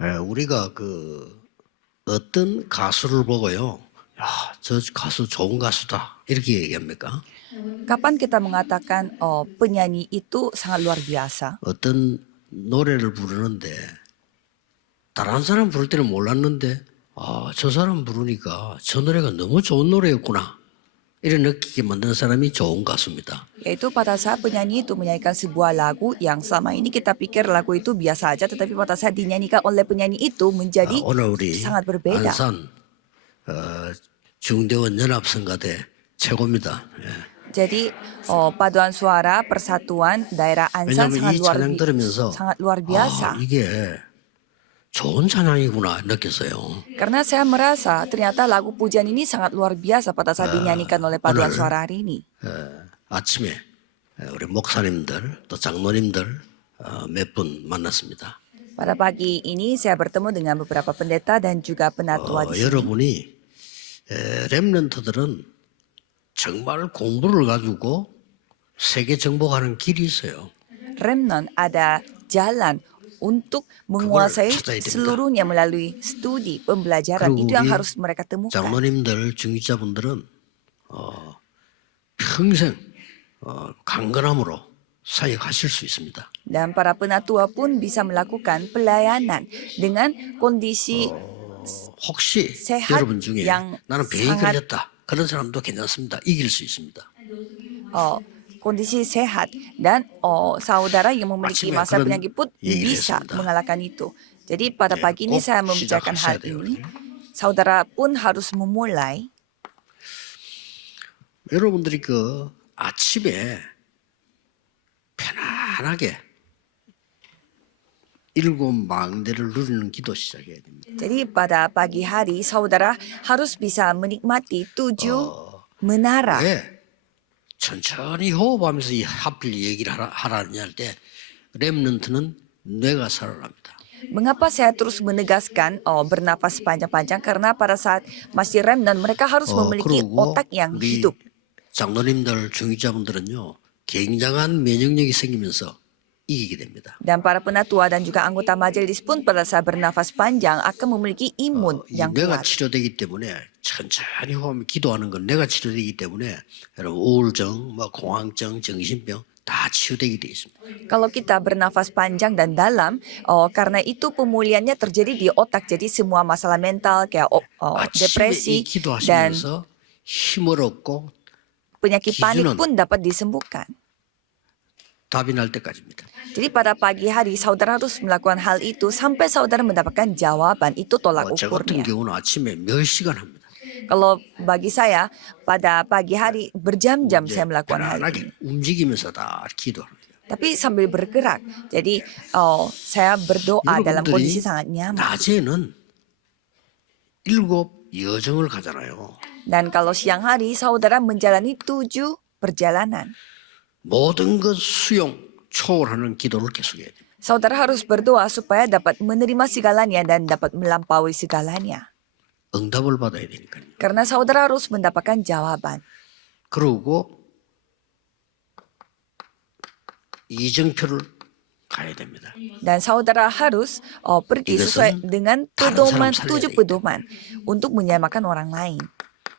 우리가 어떤 가수를 보고요, 야, 저 가수 좋은 가수다 이렇게 얘기합니까? Kapan kita mengatakan penyanyi itu sangat luar biasa? 어떤 노래를 부르는데 다른 사람 부를 때는 몰랐는데 저 사람 부르니까 저 노래가 너무 좋은 노래였구나 이런 느끼게 만드는 사람이 좋은 가수입니다. Yaitu pada saat penyanyi itu menyanyikan sebuah lagu yang selama ini kita pikir lagu itu biasa aja, tetapi pada saat dinyanyikan oleh penyanyi itu menjadi 오늘 우리 sangat berbeda. 안산 중대원 연합성가대 최고입니다. 예. Jadi paduan suara persatuan daerah Ansan 왜냐하면 이 찬양 들으면서 sangat luar biasa. 이게 좋은 찬양이구나 느꼈어요. Karena saya merasa ternyata lagu pujian ini sangat luar biasa pada saat dinyanyikan oleh paduan 오늘, suara hari ini. 아침에 우리 목사님들 또 장로님들 몇 분 만났습니다. Pada pagi ini saya bertemu dengan beberapa pendeta dan juga penatua di sini. 여러분이 렘넌트들은 정말 공부를 가지고 세계 정복하는 길이 있어요. Remnant ada jalan untuk menguasai 찾아야 됩니다. seluruhnya melalui studi pembelajaran. 그리고 Itu yang 우리 harus mereka temukan. 장로님들 중직자분들은 평생 강건함으로 사역하실 수 있습니다. Dan para penatua pun bisa melakukan pelayanan dengan kondisi 혹시 세hat 여러분 중에 yang 나는 병이 sangat- 걸렸다 그런 사람도 괜찮습니다. 이길 수 있습니다. kondisi sehat dan saudara yang memiliki 아침에 masalah 그런 penyakit pun 얘기를 bisa 했습니다. mengalahkan itu. Jadi pada 예, pagi ini 꼭 saya membicarakan hal 시작하셔야 돼요. ini. Saudara pun harus memulai. 여러분들이 아침에 편안하게 일곱 망대를 누리는 기도 시작해야 됩니다. Jadi pada pagi hari saudara harus bisa menikmati 7 menara. 왜 천천히 호흡하면서 하필 얘기를 하라냐 할 때 렘넌트는 뇌가 살아납니다. Mengapa saya terus menegaskan bernafas panjang-panjang? Karena pada saat masih remnant mereka harus memiliki 그리고 otak yang 우리 hidup. 장로님들 중위자분들은요 굉장한 면역력이 생기면서 이기게 됩니다. Dan para penatua dan juga anggota majelis pun pada saat bernafas panjang akan memiliki imun 이 yang 뇌가 kuat. 치료되기 때문에 천천히 호흡하면 기도하는 건 뇌가 치료되기 때문에 여러분 우울증, 공황증, 정신병 다 치유되게 되어 있습니다. Kalau kita bernafas panjang dan dalam, karena itu pemulihannya terjadi di otak. Jadi semua masalah mental kayak 아침에 이 depresi dan 기도하시면서 힘을 얻고 penyakit panik 기준은 pun dapat disembuhkan. 답이 날 때까지입니다. Jadi pada pagi hari saudara harus melakukan hal itu sampai saudara mendapatkan jawaban. Itu tolak 저 같은 ukurnya. 경우는 아침에 몇 시간 합니다. Kalau bagi saya pada pagi hari berjam-jam saya melakukan hal ini. 편안하게 움직이면서 다 기도합니다. Tapi sambil bergerak. Jadi saya berdoa dalam kondisi sangat nyaman. 낮에는 7 여정을 가잖아요. Dan kalau siang hari saudara menjalani 7 perjalanan. 모든 것 수용, 초월하는 기도를 계속해야 돼요. Saudara harus berdoa supaya dapat menerima segalanya dan dapat melampaui segalanya. 응답을 받아야 되니까요. Karena saudara harus mendapatkan jawaban. 그리고 이정표를 가야 됩니다. Dan saudara harus pergi 이것은 sesuai dengan 다른 pedoman, 사람 살려야 7 pedoman untuk menyamakan orang lain.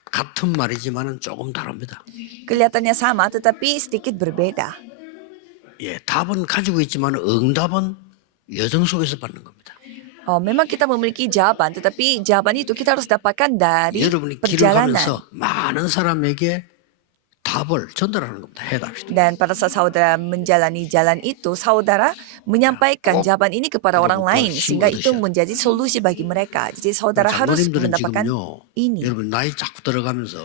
같은 말이지만은 조금 다릅니다. Kelihatannya sama tetapi sedikit berbeda. 예, 답은 가지고 있지만 응답은 여정 속에서 받는 겁니다. Memang kita memiliki jawaban, tetapi jawaban itu kita harus dapatkan dari 여러분이 길을 perjalanan. 가면서 많은 사람에게 답을 전달하는 겁니다. 해답이. Dan pada saat saudara menjalani jalan itu, saudara menyampaikan jawaban ini kepada orang lain sehingga itu menjadi solusi bagi mereka. Jadi saudara harus 장로님들은 mendapatkan 지금요. ini. 여러분 나이 자꾸 들어가면서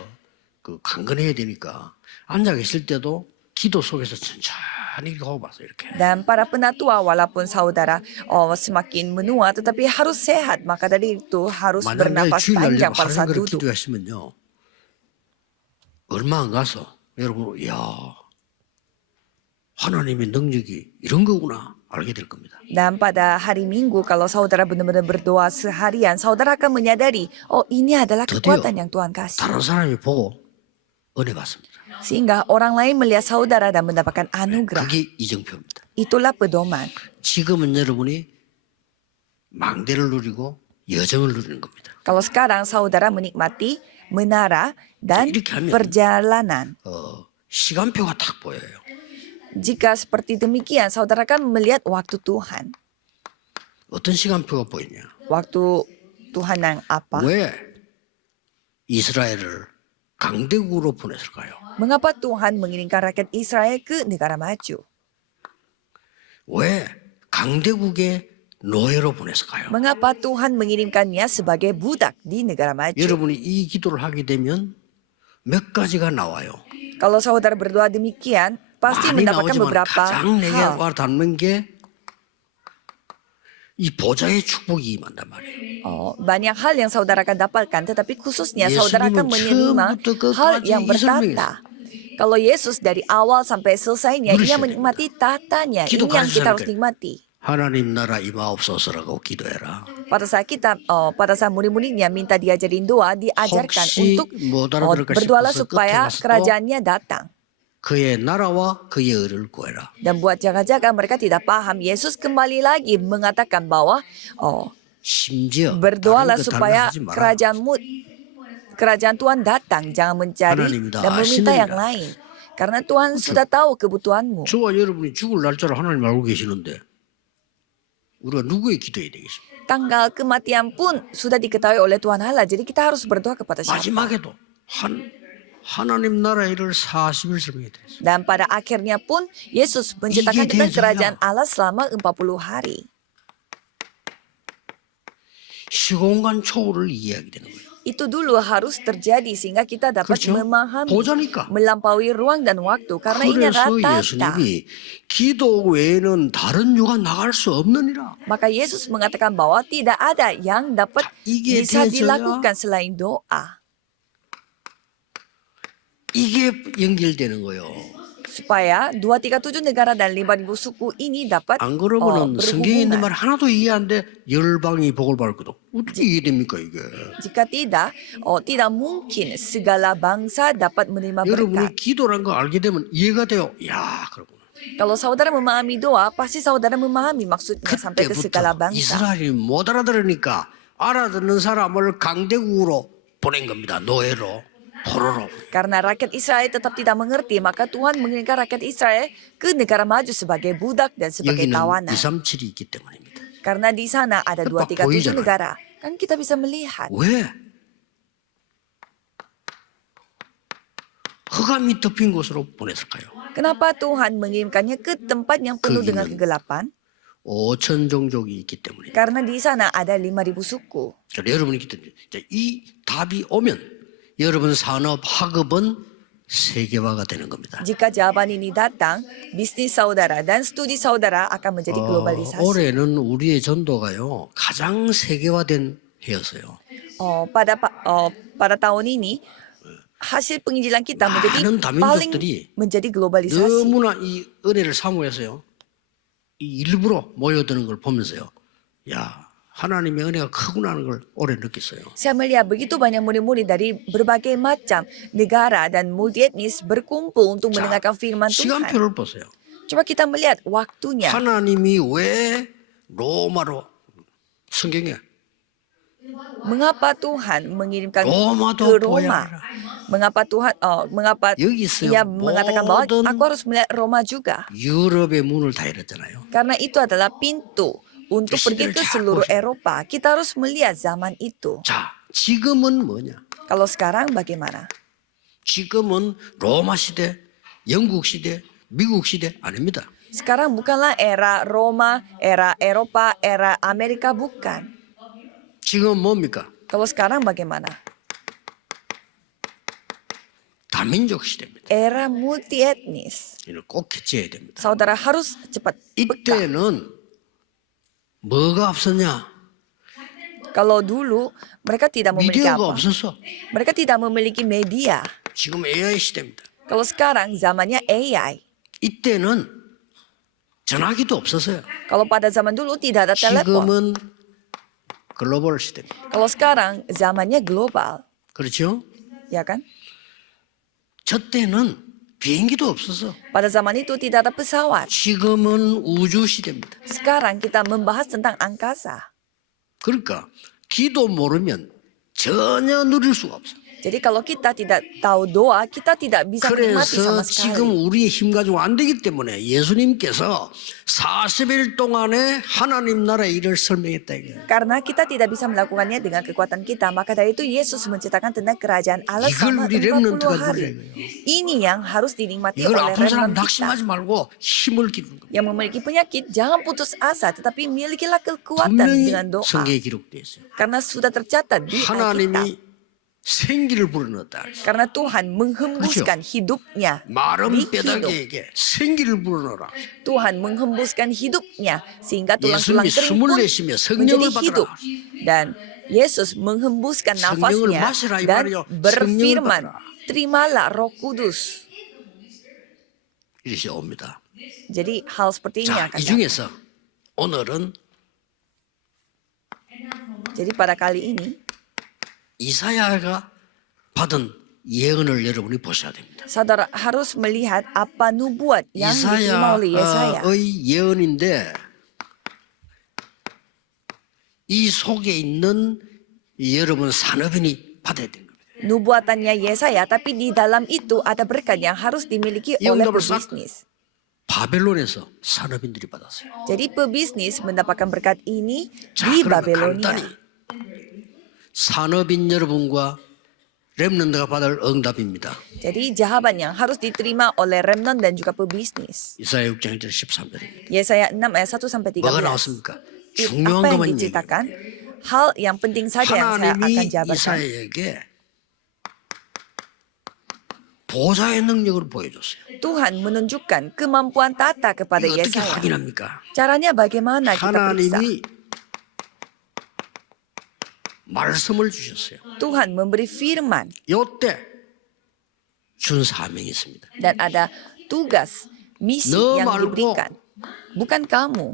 강건해야 되니까 앉아 계실 때도 기도 속에서 천천히 호흡하세요. 이렇게. Dan para penatua walaupun saudara semakin menua tetapi harus sehat. Maka dari itu harus 만약 내일 bernafas 주일 panjang 날려고 pada saat 하루를 duduk. 기도하시면요. 얼마 안 가서 여러분 이야 하나님의 능력이 이런 거구나 알게 될 겁니다. Dan pada hari Minggu kalau saudara benar-benar berdoa seharian, saudara akan menyadari, oh ini adalah 드디어 kekuatan yang Tuhan kasih. 다른 사람이 보고 은혜 받습니다. Sehingga orang lain melihat saudara dan mendapatkan anugerah. 그게 이정표입니다. Itulah pedoman. 지금은 여러분이 망대를 누리고 여정을 누리는 겁니다. Kalau sekarang saudara menikmati menara dan 이렇게 하면 perjalanan. 시간표가 딱 보여요. Jika seperti demikian, saudara akan melihat waktu Tuhan. 어떤 시간표가 보이냐? Waktu Tuhan yang apa? 왜 이스라엘을 강대국으로 보냈을까요? Mengapa Tuhan mengirimkan rakyat Israel ke negara maju? 왜 강대국의 노예로 보냈을까요? Mengapa Tuhan mengirimkannya sebagai budak di negara maju? 여러분이 이 기도를 하게 되면 몇 가지가 나와요. Kalau saudara berdoa demikian, pasti 많이 mendapatkan 나오지만 beberapa 가장 내게 hal. 와 닿는 게 이 보좌의 축복이 임한단 말이에요. Banyak hal yang saudara akan dapatkan, tetapi khususnya saudara akan 예수님은 menerima 처음부터 hal 끝까지 yang 이 설명이 bertata. Kalau Yesus dari awal sampai selesainya, ia 누리셔야 menikmati tatanya. Ini 기도 yang kita harus 가르치는 nikmati. 하나님 나라 임하옵소서라고 기도해라. Pada saat murid-muridnya minta diajarin doa, diajarkan 혹시 untuk 못 알아들을까 berdoalah 싶어서 supaya 끝에 가서 또 kerajaannya datang. 그의 나라와 그의 의를 구해라. Dan buat jaga-jaga mereka tidak paham. Yesus kembali lagi mengatakan bahwa 심지어 berdoalah 다른 거 supaya 달라 하지 마라. kerajaan Tuhan datang. Jangan mencari 하나님 다 dan meminta 아시느니라. yang lain. Karena Tuhan sudah tahu kebutuhanmu. 저와 여러분이 죽을 날짜를 하나님 알고 계시는데 우리가 누구의 기도해야 되겠습니까? Tanggal kematian pun sudah diketahui oleh Tuhan Allah. Jadi kita harus berdoa kepada siapa. 마지막에도 하나님 나라 일을 40일 설명해 드렸어요. Dan pada akhirnya pun Yesus menciptakan 이게 tentang 대주야. kerajaan Allah selama 40 hari. 시공간 초월을 이해하게 되는 거예요. Itu dulu harus terjadi sehingga kita dapat 그렇죠? memahami, 보자니까. melampaui ruang dan waktu. Karena ini 그래서 rata-rata. 예수님이 기도 외에는 다른 유가 나갈 수 없느니라. Maka Yesus mengatakan bahwa tidak ada yang dapat 이게 bisa 되어져야 dilakukan selain doa. 이게 연결되는 거예요. Supaya 237 negara dan 5.000 suku ini dapat 안 그러면은 성경에 있는 말 berhubungan. 하나도 이해 안 돼. 열방이 복을 받거든. 어떻게 이해됩니까 이게? Jika tidak mungkin segala bangsa dapat menerima berkat. 여러분이 기도란 거 알게 되면 이해가 돼요. 야, 그러구나. Kalau saudara memahami doa, pasti saudara memahami maksudnya sampai ke segala 그때부터 bangsa. 이스라엘이 못 알아들으니까 알아듣는 사람을 강대국으로 보낸 겁니다. 노예로, 포로로. Karena rakyat Israel tetap tidak mengerti, maka Tuhan mengirimkan rakyat Israel ke negara maju sebagai budak dan sebagai 여기는 tawanan. 237이 있기 때문입니다. Karena di sana ada Tepat 237 보이잖아요. negara. Kan kita bisa melihat. 왜? 흑암이 덮인 곳으로 보냈을까요? Kenapa Tuhan mengirimkannya ke tempat yang penuh dengan 거기는 kegelapan? 5천 종족이 있기 때문에. Karena di sana ada 5.000 suku. 여러분이 기도해. 이 답이 오면 여러분 산업 학업은 세계화가 되는 겁니다. Jika jawaban ini datang, bisnis saudara dan studi saudara akan menjadi globalisasi. 올해는 우리의 전도가요 가장 세계화된 해였어요. Pada tahun ini, hasil penginjilan kita menjadi 많은 paling 다민족들이 menjadi globalisasi. 너무나 이 은혜를 사모해서요. 이 일부러 모여드는 걸 보면서요. 야, 하나님의 은혜가 크구나 하는 걸 오래 느꼈어요. Saya melihat begitu banyak murid-murid dari berbagai macam negara dan multi etnis berkumpul untuk mendengarkan firman Tuhan. 시간표를 보세요. Coba kita melihat waktunya. 하나님이 왜 로마로 성경에 Mengapa Tuhan mengirimkan Roma ke do Roma? 보여라. Mengapa 여기 있어요. ia mengatakan bahwa 모든 aku harus melihat Roma juga? 유럽의 문을 다 열었잖아요. Karena itu adalah pintu untuk pergi ke seluruh Eropa. Kita harus melihat zaman itu. 자, 지금은 뭐냐? Kalau sekarang bagaimana? 지금은 로마 시대, 영국 시대, 미국 시대 아닙니다. Sekarang bukanlah era Roma, era Eropa, era Amerika, bukan. 지금 뭡니까? Kalau sekarang bagaimana? 다민족 시대입니다. Era multi etnis. 이걸 꼭 캐치해야 됩니다. Saudara harus cepat peka. 이때는 뭐가 없었냐? Kalau dulu mereka tidak memiliki 미디어가 apa? 없었어. Mereka tidak memiliki media. 지금 AI 시대입니다. Kalau sekarang zamannya AI. 이때는 전화기도 없었어요. Kalau pada zaman dulu tidak ada telepon. 지금은 글로벌 시대입니다. Kalau sekarang zamannya global, 그렇죠? ya kan? 저 때는 비행기도 없었어. Pada zaman itu tidak ada pesawat. 지금은 우주 시대입니다. Sekarang kita membahas tentang angkasa. 그러니까 기도 모르면 전혀 누릴 수가 없어. Jadi kalau kita tidak tahu doa, kita tidak bisa menikmati 그래서 sama 지금 sekali. 우리의 힘 가지고 안 되기 때문에 예수님께서 40일 동안에 하나님 나라의 일을 설명했다 이거예요. Karena kita tidak bisa melakukannya dengan kekuatan kita, maka dari itu Yesus menceritakan tentang kerajaan Allah 이걸 selama 우리 40 렘넌트가 hari. 누려야 Ini yang harus dinikmati 이걸 oleh 아픈 사람 remnant kita. 낙심하지 말고 힘을 기르는 겁니다. Yang memiliki penyakit, jangan putus asa, tetapi milikilah kekuatan dengan 분명히 doa. 성경에 기록되어 있어요. Karena sudah tercatat di Alkitab. 하나님이 생기를 불어넣었다. Karena Tuhan menghembuskan hidupnya 마른 di hidup. 뼈다귀에게 생기를 불어넣어라. Tuhan menghembuskan hidupnya sehingga tulang-tulang 예수님이 kering 숨을 pun 내쉬며 menjadi 성령을 hidup. 받으라. Dan Yesus menghembuskan 성령을 nafasnya 마시라 이 dan 말이요. berfirman, 성령을 terimalah Roh Kudus. 이것이 옵니다. Jadi hal seperti ini 자, akan 이 datang. 중에서 오늘은 Jadi pada kali ini 이사야가 받은 예언을 여러분이 보셔야 됩니다. saudara harus melihat apa nubuat yang diterima oleh Yesaya. 이사야의 예언인데 이 속에 있는 여러분 산업인이 받아야 되는 겁니다. Nubuatannya Yesaya, tapi di dalam itu ada berkat yang harus dimiliki 이 oleh 응답을 싹 pebisnis. 바벨론에서 산업인들이 받았어요. Jadi pebisnis mendapatkan berkat ini 자, di 그러면 Babelonia. 간단히 산업인 여러분과 렘넌트가 받을 응답입니다. Jadi jawaban yang harus diterima oleh remnant dan juga pebisnis. 이사야 6장 1절 13절입니다. Yesaya 6 ayat 1 sampai 13. 뭐가 나왔습니까? Apa 중요한 yang 것만 얘기해요. diceritakan? Hal yang penting saja yang saya akan 하나님이 jabarkan. 이사야에게 보좌의 능력을 보여줬어요. Tuhan menunjukkan kemampuan tata kepada 이거 어떻게 Yesaya. 확인합니까? Caranya bagaimana kita periksa? 하나님이 말씀을 주셨어요. Tuhan memberi firman 요때 준 사명이 있습니다. dan ada tugas, misi 너 yang 말고 diberikan. Bukan kamu,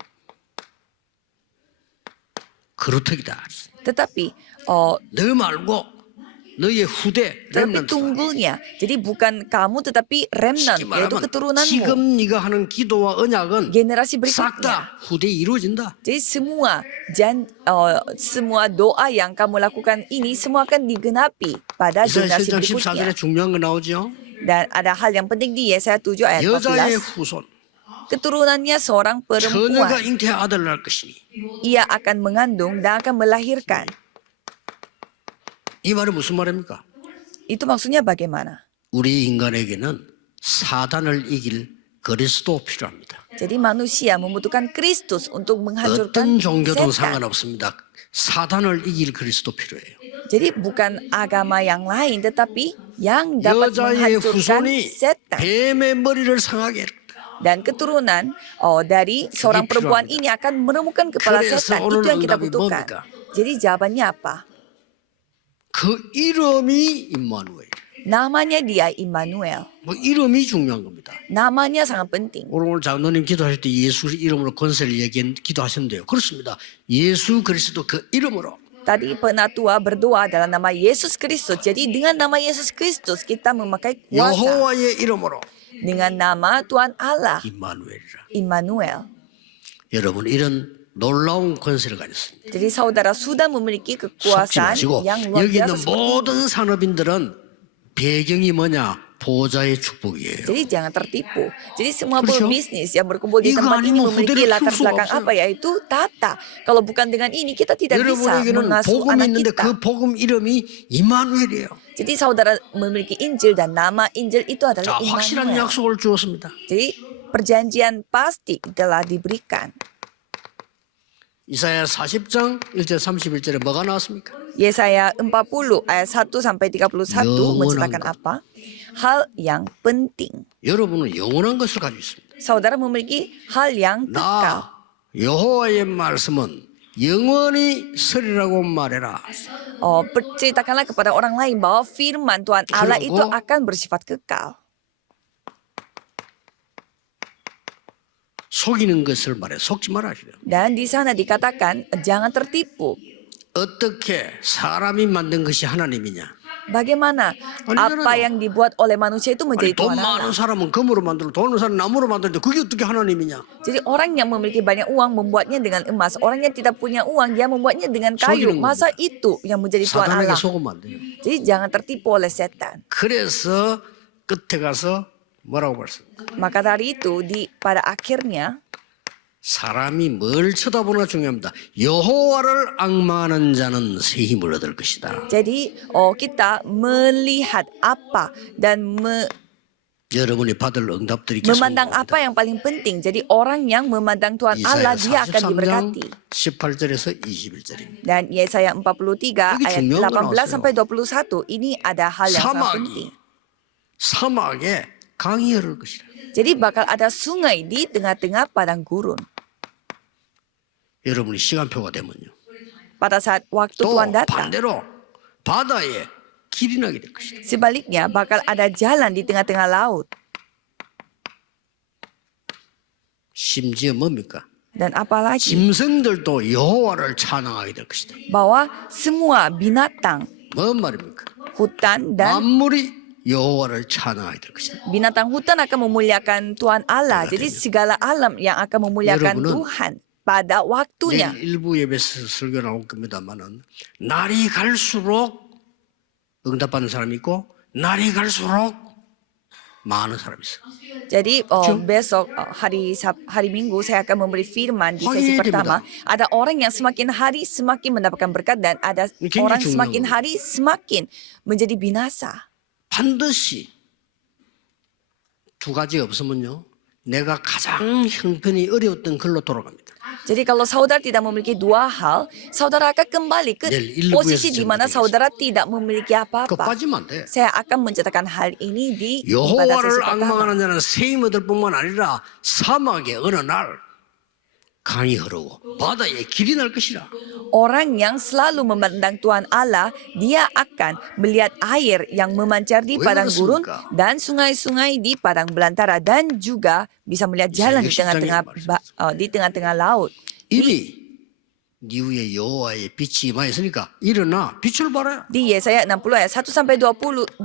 그루터기다. tetapi 너 말고 너의 후대 tetapi 렘넌트. tunggulnya. Jadi bukan kamu tetapi remnant, 쉽게 yaitu 말하면 keturunanmu. 지금 네가 하는 기도와 언약은 Generasi 싹 berikutnya. 다 후대에 이루어진다. Jadi semua doa yang kamu lakukan ini semua akan digenapi pada 이사야 generasi 7장 berikutnya. 14절에 중요한 거 나오죠. Dan ada hal yang penting di Yesaya 7 ayat 여자의 14. 후손 Keturunannya seorang 처녀가 perempuan. 잉태의 아들을 낳을 것이니 Ia akan mengandung dan akan melahirkan. 이 말이 무슨 말입니까? Itu maksudnya bagaimana? 우리 인간에게는 사단을 이길 그리스도 필요합니다. Jadi manusia membutuhkan Kristus untuk menghancurkan 어떤 종교든 setan. 상관없습니다. 사단을 이길 그리스도 필요해요. Jadi bukan agama yang lain tetapi yang dapat 여자의 menghancurkan 후손이 setan. 뱀의 머리를 상하게 했다. Dan keturunan dari seorang perempuan 필요합니다. ini akan menemukan kepala 그래서 setan. 오늘 Itu yang kita 응답이 butuhkan. 뭡니까? Jadi jawabannya apa? 그 이름이 임마누엘. Namanya dia Immanuel. 뭐 이름이 중요한 겁니다. Namanya sangat penting. 오늘 장로님 기도하실 때 예수 이름으로 권세를 기도하셨는데요. 그렇습니다. 예수 그리스도 그 이름으로 Tadi penatua berdoa dalam nama Yesus Kristus. Jadi dengan nama Yesus Kristus kita memakai kuasa. 여호와의 이름으로 Dengan nama Tuhan Allah, 임마누엘이라. Immanuel. 여러분 이런 놀라운 권세를 가졌습니다. Jadi saudara sudah memiliki 속지 kekuasaan 마시고 yang luar 여기 biasa 있는 seperti ini. 모든 산업인들은 배경이 뭐냐? 보좌의 축복이에요. Jadi jangan tertipu. Jadi semua 그렇죠? pebisnis yang berkumpul di 이거 tempat ini 아니면 memiliki 후대를 latar 키울 수가 belakang 없어요. apa? Yaitu tata. Kalau bukan dengan ini kita tidak bisa 여러분에게는 mengasuh 복음이 anak 있는데 kita. 그 복음 이름이 임마누엘이에요. Jadi saudara memiliki Injil dan nama Injil itu adalah 자, 확실한 Immanuel. 약속을 주었습니다. Jadi perjanjian pasti telah diberikan. 이사야 40장 1절 31절에 뭐가 나왔습니까? Yesaya 40 ayat 1 sampai 31 영원한 menceritakan 것. apa? Hal yang penting. 여러분은 영원한 것을 가지고 있습니다. Saudara memiliki hal yang kekal. 나 여호와의 말씀은 영원히 서리라고 말해라. Ceritakanlah kepada orang lain bahwa firman Tuhan Allah 그리고 itu akan bersifat kekal. 속이는 것을 말해 속지 말아시라. Dan di sana dikatakan jangan tertipu. 어떻게 사람이 만든 것이 하나님이냐? Bagaimana apa yang dibuat oleh manusia itu 아니, menjadi 돈 Tuhan 많은 Allah. 사람은 금으로 만들고 돈 없는 사람은 나무로 만드는데 그게 어떻게 하나님이냐? Jadi orang yang memiliki banyak uang membuatnya dengan emas. Orang yang tidak punya uang dia membuatnya dengan kayu. 속이는 Masa 겁니다. itu yang menjadi Tuhan 사단에게 Allah? 속으면 안 돼요. Jadi jangan tertipu oleh setan. 그래서 끝에 가서 뭐라고 말씀합니까? Maka dari itu pada akhirnya 사람이 뭘 쳐다보나 중요합니다. 여호와를 앙망하는 자는 새 힘을 얻을 것이다. jadi kita melihat apa dan 여러분이 받을 응답들이 계속 memandang 나옵니다. apa yang paling penting. Jadi orang yang memandang Tuhan Allah dia akan 43장 diberkati. 18절에서 21절입니다. Dan Yesaya 43 여기 ayat 중요한 거 18 sampai 21 ini ada hal yang sangat penting. 사막에 강이 흐를 것이라. Jadi bakal ada sungai di tengah-tengah padang gurun. 여러분이 시간표가 되면요. Pada saat waktu 또 Tuhan datang, 반대로 바다에 길이 나게 될 것이다. sebaliknya bakal ada jalan di tengah-tengah laut. 심지어 뭡니까? Dan apalagi 짐승들도 여호와를 찬양하게 될 것이다. bahwa semua binatang, 뭔 말입니까? hutan dan 만물이 여호와를 찬양하게 될 것이다. binatang hutan akan memuliakan Tuhan Allah. Jadi segala alam yang akan memuliakan 여러분은 Tuhan pada waktunya. 내일 일부 예배에서 설교 나올 겁니다만은 날이 갈수록 응답받는 사람이 있고 날이 갈수록 많은 사람이 있어. Jadi besok hari Minggu saya akan memberi firman di sesi 확인해야 pertama. 됩니다. Ada orang yang semakin hari semakin mendapatkan berkat dan ada 굉장히 orang 중요한 semakin 거예요. hari semakin menjadi binasa. 반드시 두 가지 없으면요. 내가 가장 형편이 어려웠던 걸로 돌아갑니다. Jadi kalau saudara tidak memiliki dua hal, saudara akan kembali ke 내일 일부에서 posisi di mana 전달되겠습니다. saudara tidak memiliki 그거 apa-apa. 빠지면 안 돼. Saya akan mencatatkan hal ini di ibadah sesi 여호와를 pertama. 앙망하는 자는 새 힘 얻을 뿐만 아니라 사막에 어느 날 강이 흐르고 바다에 길이 날 것이라. Orang yang selalu memandang Tuhan Allah, dia akan melihat air yang memancar di 왜 padang gurun 그렇습니까? dan sungai-sungai di padang belantara dan juga bisa melihat jalan di tengah-tengah di tengah-tengah laut. 이미 네 위에 여호와의 빛이 임하였으니까 일어나 빛을 발하라. Di Yesaya 60 ayat 1 sampai 22.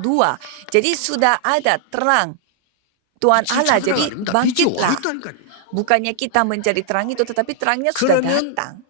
Jadi sudah ada terang Tuhan Allah. Jadi 빛이 와 bangkitlah. 있다니까요. Bukannya kita mencari terang itu, tetapi terangnya sudah 그러면 datang.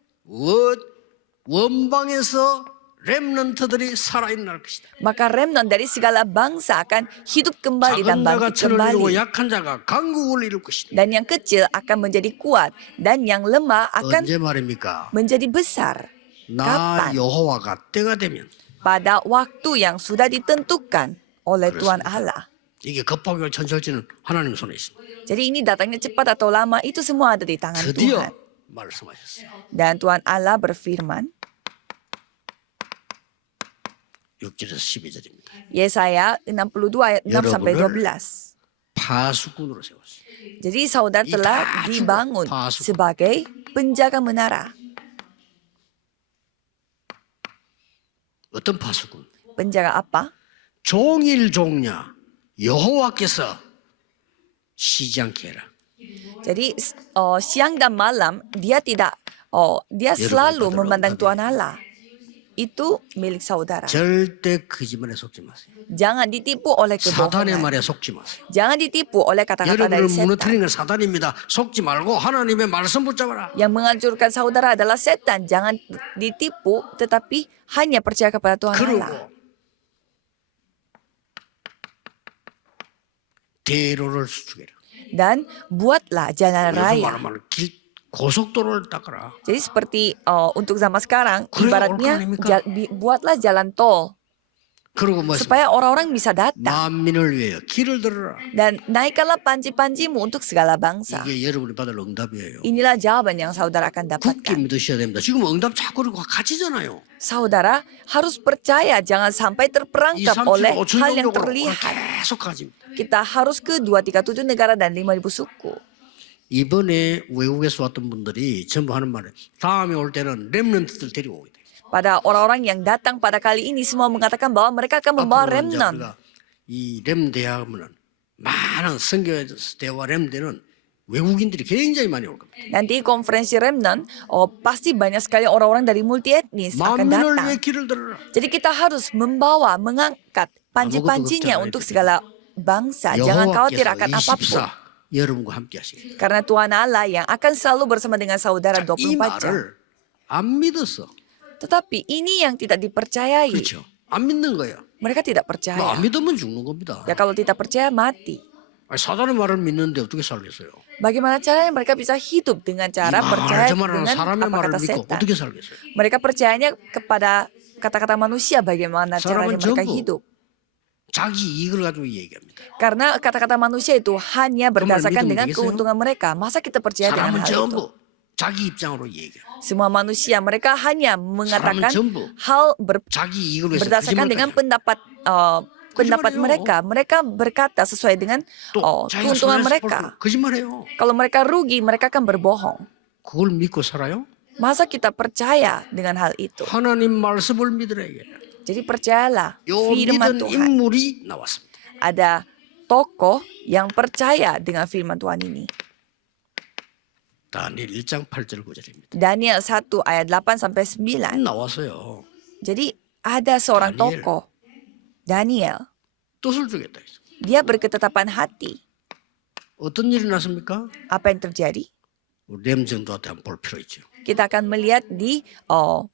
원방에서 렘넌트들이 살아있는 것이다. Maka remnant dari segala bangsa akan hidup kembali dan 작은 자가 bangkit 천을 이루고 kembali. 약한 자가 강국을 이룰 것이다. Dan yang kecil akan menjadi kuat dan yang lemah akan 언제 말입니까? menjadi besar. 나 Kapan? 여호와가 때가 되면 Pada waktu yang sudah ditentukan oleh Tuhan Allah. 이게 급하게 천설지는 하나님 손에 있습니다. Jadi ini datangnya cepat atau lama itu semua ada di tangan 드디어 Tuhan. 말씀하셨어요. Dan Tuhan Allah berfirman, 6절에서 12절입니다. Yesaya 62 ayat 6 sampai 12. 파수꾼으로 세웠어요. Jadi saudara telah dibangun sebagai penjaga menara. 어떤 파수꾼? Penjaga apa? 종일 종냐 여호와께서 쉬지 않게 해라. Jadi siang dan malam dia tidak dia selalu memandang Tuhan Allah. Itu milik saudara. 절대 거짓말에 속지 마세요. Jangan ditipu oleh 사단의 kebohongan. 말에 속지 마세요. Jangan ditipu oleh kata-kata dari 여러분을 setan. 무너뜨리는 건 사단입니다. 속지 말고 하나님의 말씀 붙잡아라. Yang menghancurkan saudara adalah setan. Jangan ditipu, tetapi hanya percaya kepada Tuhan Allah. 그리고 대로를 수축해라. Dan buatlah jalan 요즘 raya. 말하면 고속도로를 닦아라. Jadi seperti untuk zaman sekarang, 그래야 ibaratnya 올 거 아닙니까? buatlah jalan tol 그리고 뭐 supaya orang-orang bisa datang. 만민을 위하여 길을 들어라. Dan naikkanlah panji-panjimu untuk segala bangsa. 이게 여러분이 받을 응답이에요. Inilah jawaban yang saudara akan 굳게 dapatkan. 믿으셔야 됩니다. 지금 응답 자꾸 그러고 가지잖아요. Saudara harus percaya, jangan sampai 2, terperangkap 3, 7, oleh 5천 hal yang 정도로 terlihat. 계속 가집니다. Kita harus ke 237 negara dan 5.000 suku. 이번에 외국에서 왔던 분들이 전부 하는 말은 다음에 올 때는 렘넌트들 데리고 오게 돼. Pada orang-orang yang datang pada kali ini semua mengatakan bahwa mereka akan membawa 앞으로 이제 remnant. 우리가 이 렘대 하면은 많은 선교대와 렘대는 외국인들이 굉장히 많이 올 겁니다. Nanti konferensi remnant, pasti banyak sekali orang-orang dari multi etnis akan 만민을 datang. 위해 길을 들어라. Jadi kita harus membawa, mengangkat panji-panjinya untuk segala bangsa. Jangan khawatir akan apapun. 24 여러분과 함께 하시겠다. Karena Tuhan Allah yang akan selalu bersama dengan saudara 이 24 jam. 말을 안 믿었어. Tetapi ini yang tidak dipercayai. 그렇죠. 안 믿는 거예요. Mereka tidak 뭐 percaya. 안 믿으면 죽는 겁니다. Ya kalau tidak percaya mati. 아니, 사단의 말을 믿는데 어떻게 살겠어요? Bagaimana caranya mereka bisa hidup dengan cara percaya 말하는 dengan 사람의 apa 말을 kata 믿고 setan? 어떻게 살겠어요? Mereka percayanya kepada kata-kata manusia bagaimana caranya 사람은 mereka 전부 hidup. 자기 이익을 가지고 얘기합니다. Karena kata-kata manusia itu hanya berdasarkan 믿으면 dengan 되겠어요? keuntungan mereka. Masa kita percaya dengan 사람은 hal itu? 전부 자기 입장으로 얘기해요. Semua manusia mereka hanya mengatakan 전부 hal 자기 이익을 위해서 berdasarkan dengan pendapat pendapat 거짓말이에요. mereka. Mereka berkata sesuai dengan 또 자기가 keuntungan 손해서 mereka. 거짓말해요. Kalau mereka rugi, mereka akan berbohong. 그걸 믿고 살아요? Masa kita percaya dengan hal itu? 하나님 말씀을 믿으라 이게. Jadi percayalah 요 firman 믿은 Tuhan. 인물이 나왔습니다. Ada tokoh yang percaya dengan firman Tuhan ini. 다니엘 1장 8절 9절입니다. Daniel 1 ayat 8 sampai 9. 나왔어요. Jadi ada seorang Daniel. tokoh, Daniel. 뜻을 주겠다. 했어. Dia berketetapan hati. 어떤 일이 났습니까? Apa yang terjadi? 렘정도한테 한번 볼 필요 있죠. Kita akan melihat di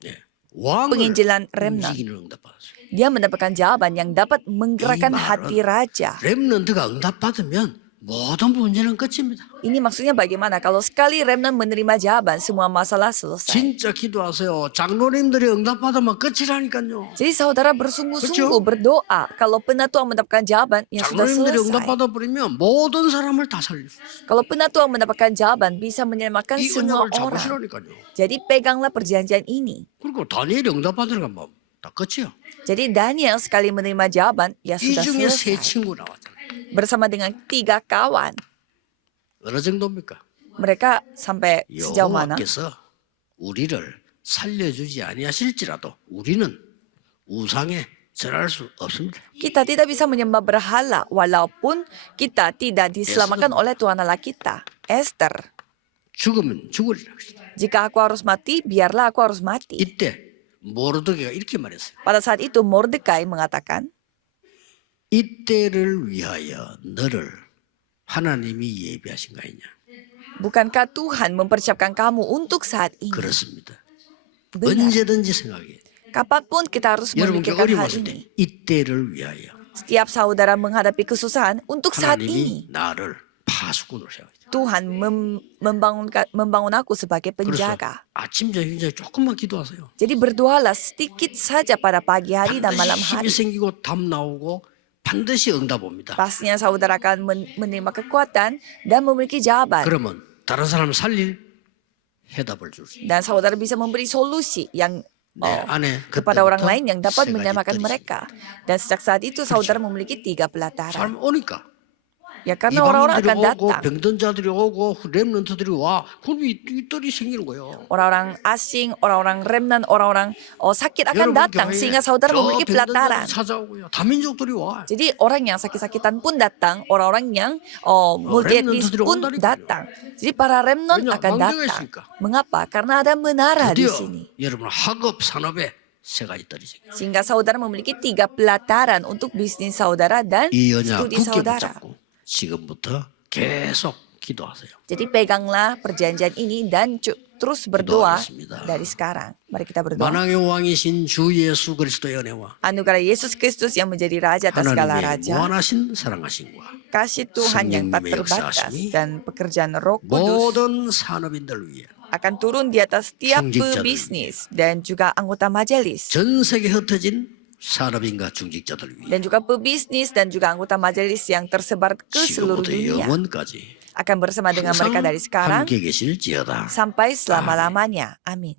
네. 왕을 penginjilan remnant. 움직이는 응답받았어요. Dia mendapatkan jawaban yang dapat menggerakkan 이 말은 hati raja. 렘넌트가 응답받으면 모든 문제는 끝입니다. Ini maksudnya bagaimana? Kalau sekali remnant menerima jawaban, semua masalah selesai. 진짜 기도하세요. 장로님들이 응답받으면 끝이라니까요. Jadi saudara bersungguh-sungguh berdoa. Kalau penatua mendapatkan jawaban, ya sudah 장로님들이 selesai. 응답받아 버리면 모든 사람을 다 살릴 수 있어요. Kalau penatua mendapatkan jawaban, bisa menyelamatkan 이 semua 언약을 orang. 잡으시라니까요. Jadi peganglah perjanjian ini. 그리고 다니엘이 응답받으니까 다 끝이요. Jadi Daniel sekali menerima jawaban, ya 이 sudah 중에 세 selesai. 친구 나왔잖아요. Bersama dengan 3 kawan. 어느 정도입니까? Mereka sampai sejauh mana? 여호와께서 우리를 살려주지 아니하실지라도 우리는 우상에 절할 수 없습니다. Kita tidak bisa menyembah berhala walaupun kita tidak diselamatkan oleh Tuhan Allah kita. Esther, 죽으면 죽으리라. jika aku harus mati, biarlah aku harus mati. 이때 모르드게가 이렇게 말했어요. Pada saat itu Mordekai mengatakan, 이때를 위하여 너를 하나님이 예비하신 거 아니냐? bukankah Tuhan mempersiapkan kamu untuk saat ini? 그렇습니다. Benar. 언제든지 생각해. Kapanpun kita harus 여러분께 memikirkan hal 어려웠을 ini. 때 이때를 위하여 Setiap saudara menghadapi kesusahan untuk saat ini. 하나님이 나를 파수꾼으로 세워요. Tuhan membangun aku sebagai 그래서 penjaga. 아침 저녁 조금만 기도하세요. Jadi berdoalah sedikit saja pada pagi hari dan malam 반드시 힘이 hari. 생기고 답 나오고 반드시 응답 옵니다. Pastinya saudara akan menerima kekuatan dan memiliki jawaban. 그러면 다른 사람 살릴 해답을 줄 수 있어요. Dan saudara bisa memberi solusi yang 내 안에 kepada orang 그때부터 lain yang dapat 세 가지 menyelamatkan 뜰이 mereka. Dan sejak saat itu saudara memiliki 3 pelataran. 사람 오니까 Ya karena orang-orang akan 이방인들이 오고 datang. 병든 자들이 오고 렘넌트들이 와. 그럼 이 뜰이 생기는 거예요. Orang-orang asing, orang-orang remnant, orang-orang sakit akan 여러분 datang 교회에 sehingga saudara 저 memiliki 병든 pelataran. 자들이 찾아오고요. 다민족들이 와. Jadi orang yang sakit-sakitan pun datang, orang-orang yang multi etnis remnant pun 들이 온다니까요. datang. Jadi para remnant 왜냐? akan 망대가 datang. 있으니까. Mengapa? Karena ada menara di 드디어 sini. 여러분 학업 산업에 세 가지 뜰이 생겨요. Sehingga saudara memiliki 3 pelataran untuk bisnis saudara dan 이 언약 studi 굳게 saudara. 붙잡고 지금부터 계속 기도하세요. Jadi peganglah perjanjian ini dan terus berdoa 기도하겠습니다. dari sekarang. Mari kita berdoa. 만왕의 왕이신 주 예수 그리스도의 은혜와 Anugerah Yesus Kristus yang menjadi Raja atas segala 하나님의 Raja. 무한하신 사랑하심과 Kasih Tuhan yang tak 성령님의 terbatas 역사하심이 dan pekerjaan Roh Kudus 모든 산업인들 위해 akan turun di atas setiap 중직자들 pebisnis dan juga anggota majelis. 전 세계 흩어진 산업인과 중직자들 위해 Dan juga pebisnis dan juga anggota majelis yang tersebar ke seluruh 지금부터 dunia. 영원까지 Akan bersama dengan mereka 항상 dari sekarang 함께 계실지어다. sampai selama-lamanya. Amin.